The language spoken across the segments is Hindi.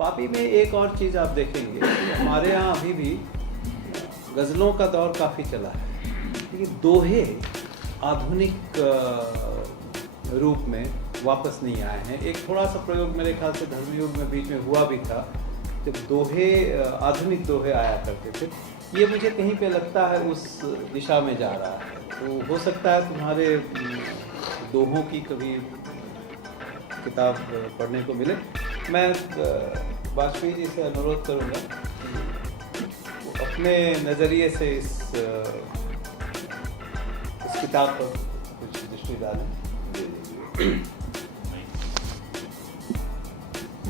पापी में एक और चीज़ आप देखेंगे, हमारे यहाँ अभी भी गज़लों का दौर काफ़ी चला है, लेकिन दोहे आधुनिक रूप में वापस नहीं आए हैं। एक थोड़ा सा प्रयोग मेरे ख्याल से धर्मयुग में बीच में हुआ भी था, जब दोहे आधुनिक दोहे आया करते थे। ये मुझे कहीं पे लगता है उस दिशा में जा रहा है। तो हो सकता है तुम्हारे दोहों की कभी किताब पढ़ने को मिले। मैं वाजपेयी जी से अनुरोध करूँगा वो अपने नज़रिए से इस किताब पर कुछ दृष्टि डालें।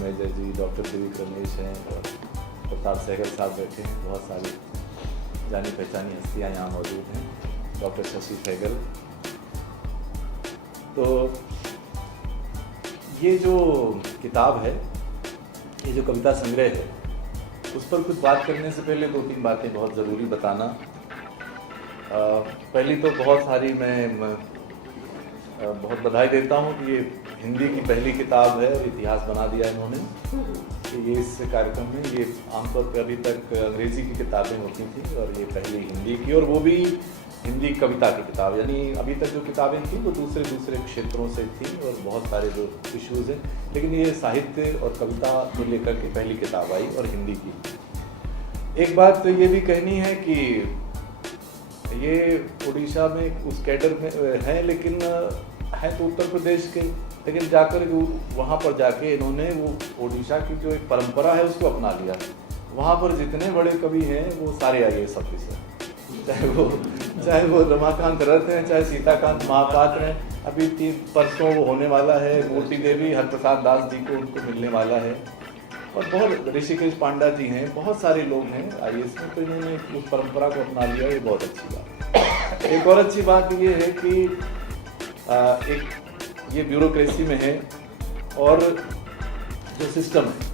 मेजर जी डॉक्टर दिलीप रमेश हैं और प्रताप सहगल साहब बैठे हैं। बहुत सारी जानी पहचानी हस्तियाँ यहाँ मौजूद हैं। डॉक्टर शशि सहगल। तो ये जो किताब है, ये जो कविता संग्रह है, उस पर कुछ बात करने से पहले दो तीन बातें बहुत ज़रूरी बताना। पहली तो बहुत सारी मैं बहुत बधाई देता हूँ कि ये हिंदी की पहली किताब है और इतिहास बना दिया इन्होंने कि ये इस कार्यक्रम में, ये आमतौर पर अभी तक अंग्रेज़ी की किताबें होती थी और ये पहली हिंदी की, और वो भी हिंदी कविता की किताब। यानी अभी तक जो किताबें थी वो दूसरे क्षेत्रों से थी और बहुत सारे जो इश्यूज़ हैं, लेकिन ये साहित्य और कविता को लेकर के पहली किताब आई और हिंदी की। एक बात तो ये भी कहनी है कि ये उड़ीसा में उस कैडर में है, लेकिन है तो उत्तर प्रदेश के, लेकिन जाकर वहाँ पर जाके इन्होंने वो उड़ीसा की जो एक परंपरा है उसको अपना लिया। वहाँ पर जितने बड़े कवि हैं वो सारे IAS ऑफिसर, चाहे वो रमाकांत रथ हैं, चाहे सीताकांत महापात्र हैं। अभी परसों वो होने वाला है, मूर्ति देवी हरप्रसाद दास जी को उनको मिलने वाला है, और बहुत ऋषिकेश पांडा जी हैं, बहुत सारे लोग हैं IAS में। तो इन्होंने उस परंपरा को अपना लिया, ये बहुत अच्छी बात। एक और अच्छी बात ये है कि एक ये ब्यूरोक्रेसी में है, और जो सिस्टम है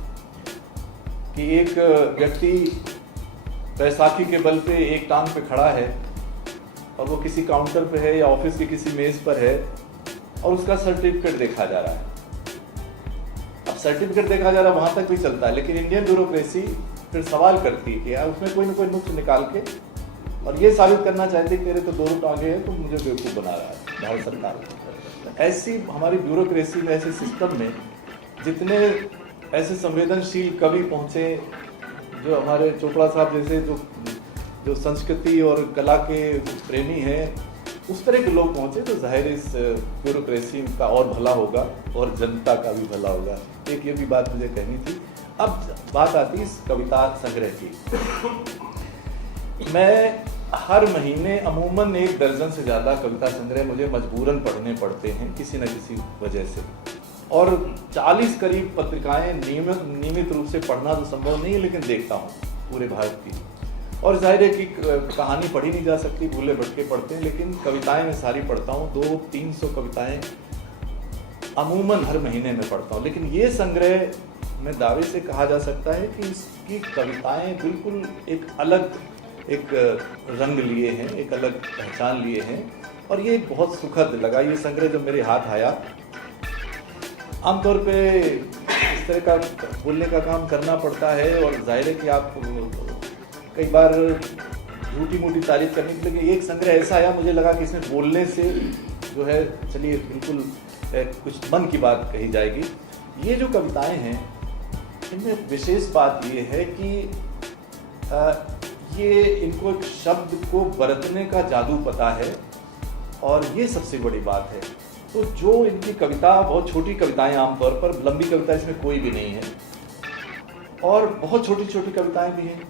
कि एक व्यक्ति बैसाखी के बल पे एक टांग पे खड़ा है और वो किसी काउंटर पे है या ऑफिस की किसी मेज पर है और उसका सर्टिफिकेट देखा जा रहा है। अब सर्टिफिकेट देखा जा रहा है वहां तक भी चलता है, लेकिन इंडियन ब्यूरोक्रेसी फिर सवाल करती है कि यार उसमें कोई ना कोई नुक्स निकाल के और ये साबित करना चाहते कि तेरे तो दोनों टांगे हैं, तो मुझे बेवकूफ़ बना रहा है भारत सरकार। ऐसी हमारी ब्यूरोक्रेसी में, ऐसे सिस्टम में जितने ऐसे संवेदनशील कवि पहुँचे, जो हमारे चोपड़ा साहब जैसे जो संस्कृति और कला के प्रेमी हैं, उस तरह के लोग पहुँचे, तो जाहिर इस ब्यूरोक्रेसी का और भला होगा और जनता का भी भला होगा। एक ये भी बात मुझे कहनी थी। अब बात आती है इस कविता संग्रह की। मैं हर महीने अमूमन 1 दर्जन से ज़्यादा कविता संग्रह मुझे मजबूरन पढ़ने पड़ते हैं किसी न किसी वजह से, और 40 करीब पत्रिकाएं नियमित रूप से पढ़ना तो संभव नहीं है, लेकिन देखता हूँ पूरे भारत की। और जाहिर है कि कहानी पढ़ी नहीं जा सकती, भूले भटके पढ़ते हैं, लेकिन कविताएं मैं सारी पढ़ता हूँ। 200-300 कविताएं अमूमन हर महीने में पढ़ता हूँ। लेकिन ये संग्रह में दावे से कहा जा सकता है कि इसकी कविताएं बिल्कुल एक अलग एक रंग लिए हैं, एक अलग पहचान लिए हैं, और ये बहुत सुखद लगा। ये संग्रह जब मेरे हाथ आया, आमतौर पे इस तरह का बोलने का काम करना पड़ता है, और जाहिर है कि आप कई बार झूठी मूठी तारीफ करने के लिए, एक संग्रह ऐसा आया, मुझे लगा कि इसमें बोलने से जो है, चलिए बिल्कुल कुछ मन की बात कही जाएगी। ये जो कविताएं हैं, इनमें विशेष बात ये है कि ये इनको एक शब्द को बरतने का जादू पता है, और ये सबसे बड़ी बात है। तो जो इनकी कविता, बहुत छोटी कविताएं आमतौर पर, लंबी कविता इसमें कोई भी नहीं है, और बहुत छोटी छोटी कविताएं भी हैं,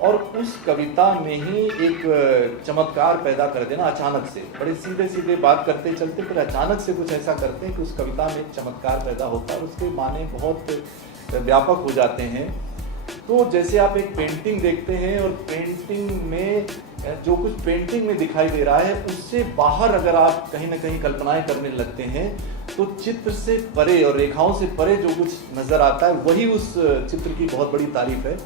और उस कविता में ही एक चमत्कार पैदा कर देना अचानक से, बड़े सीधे सीधे बात करते चलते फिर अचानक से कुछ ऐसा करते हैं कि उस कविता में एक चमत्कार पैदा होता है, और उसके माने बहुत व्यापक हो जाते हैं। तो जैसे आप एक पेंटिंग देखते हैं, और पेंटिंग में जो कुछ पेंटिंग में दिखाई दे रहा है, उससे बाहर अगर आप कहीं ना कहीं कल्पनाएं करने लगते हैं, तो चित्र से परे और रेखाओं से परे जो कुछ नजर आता है, वही उस चित्र की बहुत बड़ी तारीफ है।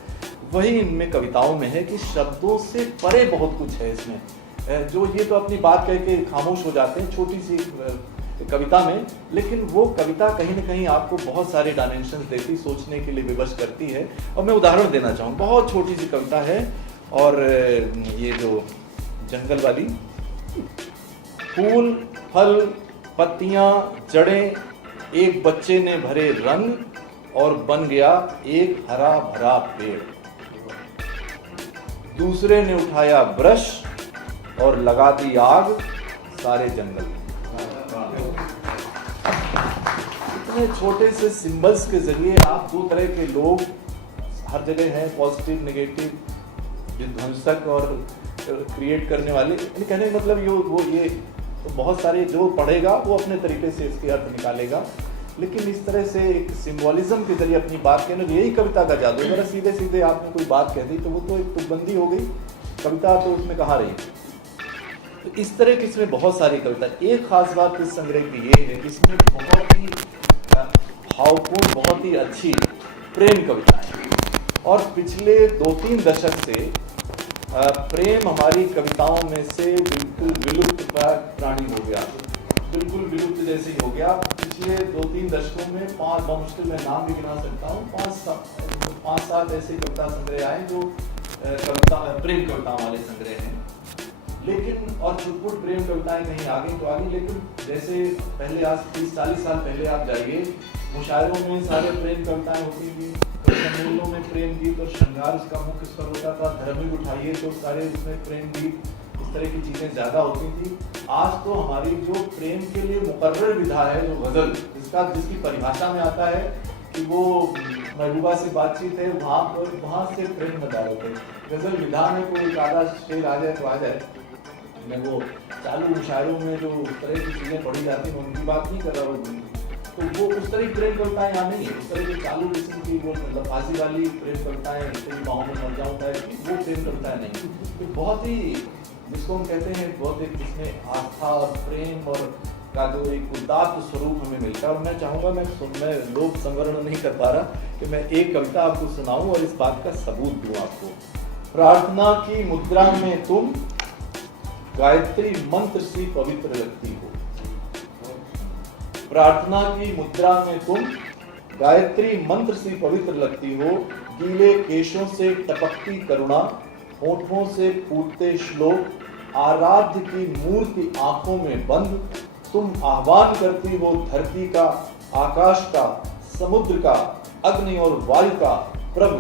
वही इनमें कविताओं में है कि शब्दों से परे बहुत कुछ है इसमें। जो ये तो अपनी बात कह के खामोश हो जाते हैं, छोटी सी कविता में, लेकिन वो कविता कहीं ना कहीं आपको बहुत सारे डायमेंशन देती, सोचने के लिए विवश करती है। और मैं उदाहरण देना चाहूँ, बहुत छोटी सी कविता है, और ये जो जंगल वाली, फूल फल पत्तियां जड़ें एक बच्चे ने भरे रंग और बन गया एक हरा भरा पेड़, दूसरे ने उठाया ब्रश और लगा दी आग सारे जंगल में। इतने छोटे से सिंबल्स के जरिए आप दो तरह के लोग हर जगह हैं, पॉजिटिव नेगेटिव, विध्वंसक और क्रिएट करने वाले। कहने का मतलब ये तो बहुत सारे जो पढ़ेगा वो अपने तरीके से इसके अर्थ निकालेगा, लेकिन इस तरह से एक सिंबोलिज्म के जरिए अपनी बात कहना, यही कविता का जादू। अगर सीधे सीधे आपने कोई बात कह दी तो वो तो एक तुकबंदी हो गई, कविता तो उसमें कहाँ रही। तो इस तरह की इसमें बहुत सारी कविता। एक खास बात इस संग्रह की ये है कि इसमें बहुत ही भावपूर्ण, बहुत ही अच्छी प्रेम कविता है, और पिछले 2-3 दशक से प्रेम हमारी कविताओं में से बिल्कुल विलुप्त प्राणी हो गया, बिल्कुल विलुप्त जैसे ही हो गया। पिछले 2-3 दशकों में 5 मुश्किल में नाम भी गिना सकता हूँ, 5-7 ऐसे कविता संग्रह आए जो प्रेम कविताओं वाले संग्रह हैं। लेकिन और छुटपुट प्रेम कविताएं कहीं आ गई तो आ गई, लेकिन जैसे पहले आज 30-40 साल पहले आप जाइए, मुशायरों में सारे प्रेम कविताएं होती थी, सम्मेलनों में प्रेम गीत और श्रृंगार उसका मुख्य स्वर होता था। धर्म भी उठाइए तो सारे उसमें प्रेम गीत, इस तरह की चीजें ज्यादा होती थी। आज तो हमारी जो प्रेम के लिए मुकर्रर विधा है, जो गजल, जिसकी परिभाषा में आता है कि वो महबूबा से बातचीत है, वहाँ से प्रेम बता रहे थे। गजल विधा में कोई आधा शेर आ जाए तो आ जाए, मैं वो चालू मुशायरों में जो उस तरह की चीजें पढ़ी जाती हैं उनकी बात नहीं कर रहा हूँ, तो वो उस तरह की प्रेम कविताएं यहाँ नहीं है। उस तरह की चालू किस्म की वो लफाजी वाली प्रेम कविताएं, बाहों में मर जाऊँ टाइप की, वो प्रेम कविताएं नहीं। तो बहुत ही, जिसको हम कहते हैं बहुत एक, जिसमें आस्था और प्रेम और का जो एक उदात्त स्वरूप हमें मिलता है। और मैं चाहूँगा, मैं लोक संवरण नहीं कर पा रहा कि मैं एक कविता आपको सुनाऊँ और इस बात का सबूत दूँ आपको। प्रार्थना की मुद्रा में तुम गायत्री मंत्र सी पवित्र लगती हो, प्रार्थना की मुद्रा में तुम गायत्री मंत्र सी पवित्र लगती हो, गीले केशों से टपकती करुणा, होठों से फूटते श्लोक, आराध्य की मूर्ति आंखों में बंद, तुम आह्वान करती हो धरती का, आकाश का, समुद्र का, अग्नि और वायु का, प्रभु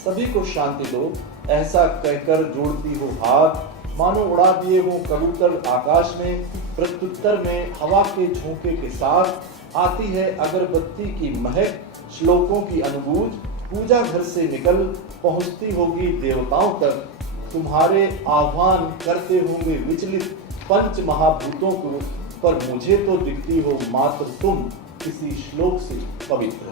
सभी को शांति दो, ऐसा कहकर जोड़ती हो हाथ, मानो उड़ा दिए हो कबूतर आकाश में, प्रत्युत्तर में हवा के झोंके के साथ आती है अगरबत्ती की महक, श्लोकों की अनुभूज, पूजा घर से निकल पहुंचती होगी देवताओं तक, तुम्हारे आह्वान करते होंगे विचलित पंच महाभूतों को, पर मुझे तो दिखती हो मात्र तुम किसी श्लोक से पवित्र।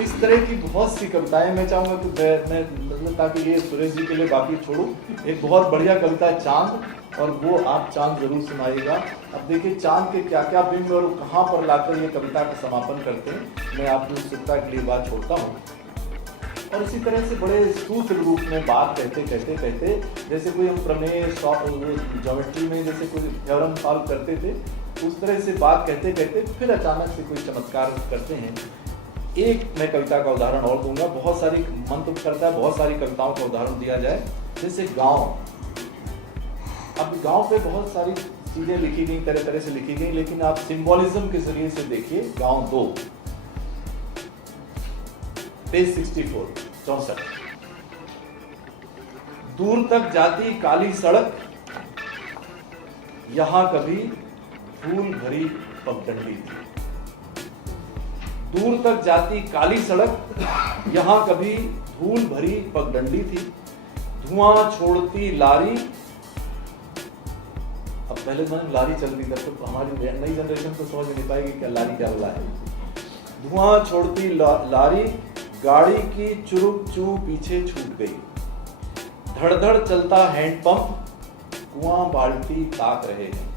इस तरह की बहुत सी कविताएं मैं चाहूंगा कि मैं मतलब, ताकि ये सुरेश जी के लिए बाकी छोड़ूं, एक बहुत बढ़िया कविता है चांद, और वो आप चांद जरूर सुनाइएगा। अब देखिए चांद के क्या क्या बिंब और कहाँ पर लाकर ये कविता का समापन करते हैं, मैं आपकी उत्सुकता के लिए बात छोड़ता हूँ। और इसी तरह से बड़े सूत्र रूप में बात कहते जैसे कोई हम प्रमेय ज्योमेट्री में जैसे कोई थ्योरम सॉल्व करते थे, उस तरह से बात कहते फिर अचानक से कोई चमत्कार करते हैं। एक मैं कविता का उदाहरण और दूंगा, बहुत सारी मन तो करता है बहुत सारी कविताओं का उदाहरण दिया जाए, जैसे गांव। अब गांव पे बहुत सारी चीजें लिखी गई, तरह तरह से लिखी गई, लेकिन आप सिंबोलिज्म के जरिए से देखिए। गांव 2 पेज 64। दूर तक जाती काली सड़क, यहां कभी फूल भरी पगडंडी थी। दूर तक जाती काली सड़क, यहां कभी धूल भरी पगडंडी थी। धुआं छोड़ती लारी, अब पहले जमाने लारी चल रही थी, तो हमारी नई जनरेशन तो समझ नहीं पाएगी क्या लारी क्या हुआ है। धुआं छोड़ती लारी, गाड़ी की चुरुक चू पीछे छूट गई। धड़धड़ चलता हैंडपंप, कुआं बाल्टी ताक रहे हैं।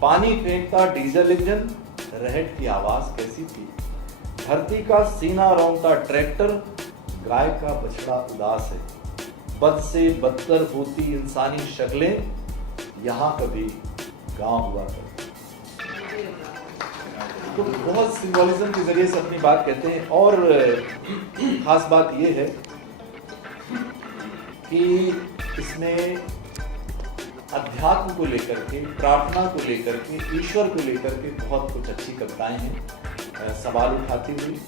पानी फेंकता डीजल इंजन, रहट की आवाज कैसी थी। धरती का सीना रौंदता ट्रैक्टर, गाय का बछड़ा उदास है। बद से बदतर होती इंसानी शक्लें, यहाँ कभी गांव हुआ करता। तो बहुत सिंबोलिज्म के जरिए से अपनी बात कहते हैं। और खास बात ये है कि इसमें अध्यात्म को लेकर के, प्रार्थना को लेकर के, ईश्वर को लेकर के बहुत कुछ अच्छी कविताएं हैं सवाल उठाती हुई,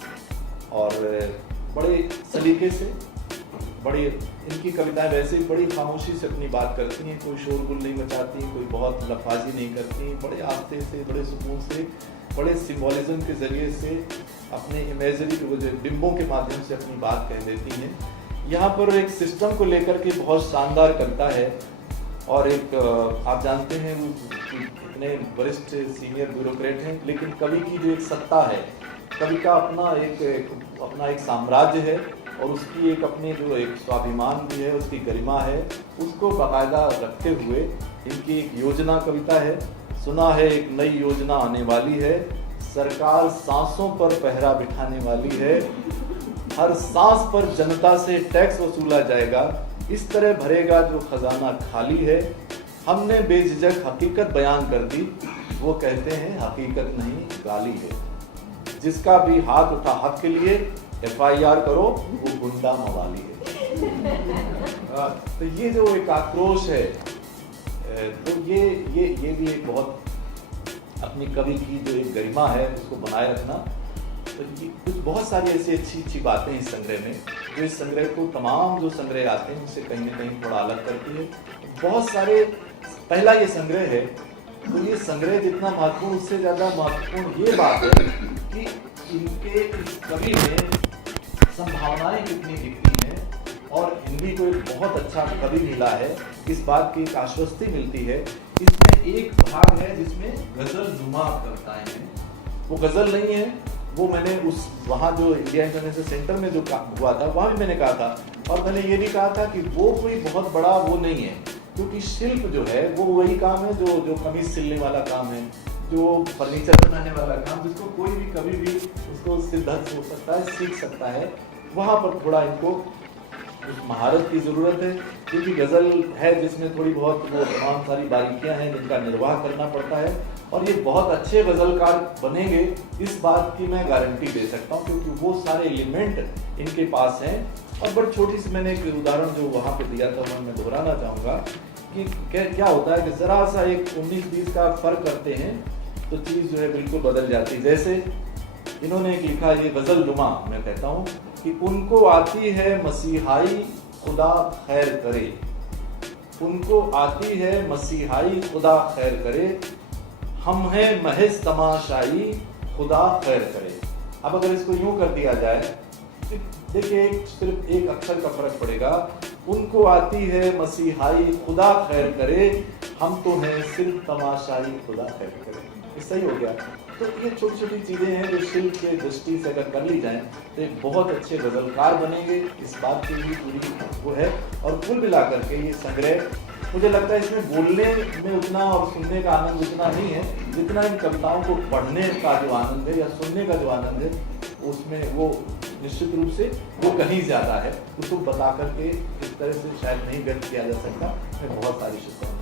और बड़े सलीके से, बड़ी इनकी कविताएं वैसे ही बड़ी खामोशी से अपनी बात करती हैं, कोई शोरगुल नहीं मचाती, कोई बहुत लफाजी नहीं करती, बड़े आस्ते से, बड़े सुकून से, बड़े सिंबोलिज्म के जरिए से अपने इमेजरी बिंबों के माध्यम से अपनी बात कह देती हैं। यहाँ पर एक सिस्टम को लेकर के बहुत शानदार कविता है, और एक आप जानते हैं वो इतने वरिष्ठ सीनियर ब्यूरोक्रेट हैं, लेकिन कवि की जो एक सत्ता है, कवि का अपना एक साम्राज्य है, और उसकी एक अपनी जो एक स्वाभिमान भी है, उसकी गरिमा है, उसको बाकायदा रखते हुए इनकी एक योजना कविता है। सुना है एक नई योजना आने वाली है, सरकार सांसों पर पहरा बिठाने वाली है, हर सांस पर जनता से टैक्स वसूला जाएगा, इस तरह भरेगा जो खजाना खाली है, हमने बेझिझक हकीकत बयान कर दी, वो कहते हैं हकीकत नहीं गाली है, जिसका भी हाथ उठा हक के लिए FIR करो, वो गुंडा मवाली है। तो ये जो एक आक्रोश है, तो ये भी एक बहुत अपनी कवि की जो एक गरिमा है उसको बनाए रखना। तो ये कुछ बहुत सारी ऐसी अच्छी बातें इस संग्रह में, जो इस संग्रह को तमाम जो संग्रह आते हैं उससे कहीं ना कहीं थोड़ा अलग करती है। बहुत सारे, पहला ये संग्रह है, तो ये संग्रह जितना महत्वपूर्ण, उससे ज़्यादा महत्वपूर्ण ये बात है कि इनके इस कवि में संभावनाएं कितनी दिखती हैं, और हिंदी को एक बहुत अच्छा कवि मिला है, इस बात की एक आश्वस्ति मिलती है। इसमें एक भाग है जिसमें गजल नुमा कविताएं हैं, वो गजल नहीं है, वो मैंने उस वहाँ जो इंडिया इंटरनेशनल सेंटर में जो हुआ था वहाँ भी मैंने कहा था, और मैंने ये भी कहा था कि वो कोई बहुत बड़ा वो नहीं है, क्योंकि शिल्प जो है वो वही काम है जो कमीज सिलने वाला काम है, जो फर्नीचर बनाने वाला काम, जिसको कोई भी कभी भी उसको सिद्धत हो सकता है, सीख सकता है। वहाँ पर थोड़ा इनको उस महारत की ज़रूरत है, क्योंकि गज़ल है जिसमें थोड़ी बहुत वो तमाम सारी बारीकियाँ हैं जिनका निर्वाह करना पड़ता है, और ये बहुत अच्छे गज़लकार बनेंगे इस बात की मैं गारंटी दे सकता हूँ, क्योंकि वो सारे एलिमेंट इनके पास हैं। और बड़ी छोटी सी मैंने एक उदाहरण जो वहाँ पे दिया था वो मैं दोहराना चाहूँगा कि क्या होता है कि ज़रा सा एक 19-20 का फ़र्क करते हैं तो चीज़ जो है बिल्कुल बदल जाती है। जैसे इन्होंने एक लिखा, ये गज़ल नुमा मैं कहता हूँ कि उनको आती है मसीहाई खुदा खैर करे, उनको आती है मसीहाई खुदा खैर करे, हम हैं महज तमाशाई खुदा खैर करे। अब अगर इसको यूं कर दिया जाए, देखिए सिर्फ एक अक्षर का फर्क पड़ेगा, उनको आती है मसीहाई खुदा खैर करे, हम तो हैं सिर्फ तमाशाई खुदा खैर करे। ये सही हो गया। तो ये छोटी छोटी चीज़ें हैं जो शिल्प के दृष्टि से अगर कर ली जाएं तो एक बहुत अच्छे गज़लकार बनेंगे, इस बात की भी पूरी वो है। और कुल मिलाकर के ये संग्रह, मुझे लगता है इसमें बोलने में उतना और सुनने का आनंद उतना नहीं है जितना इन कविताओं को पढ़ने का जो आनंद है या सुनने का जो आनंद है, उसमें वो निश्चित रूप से वो कहीं ज़्यादा है। उसको बता करके इस तरह से शायद नहीं व्यक्त किया जा सकता। मैं बहुत सारी शुभकामनाएं।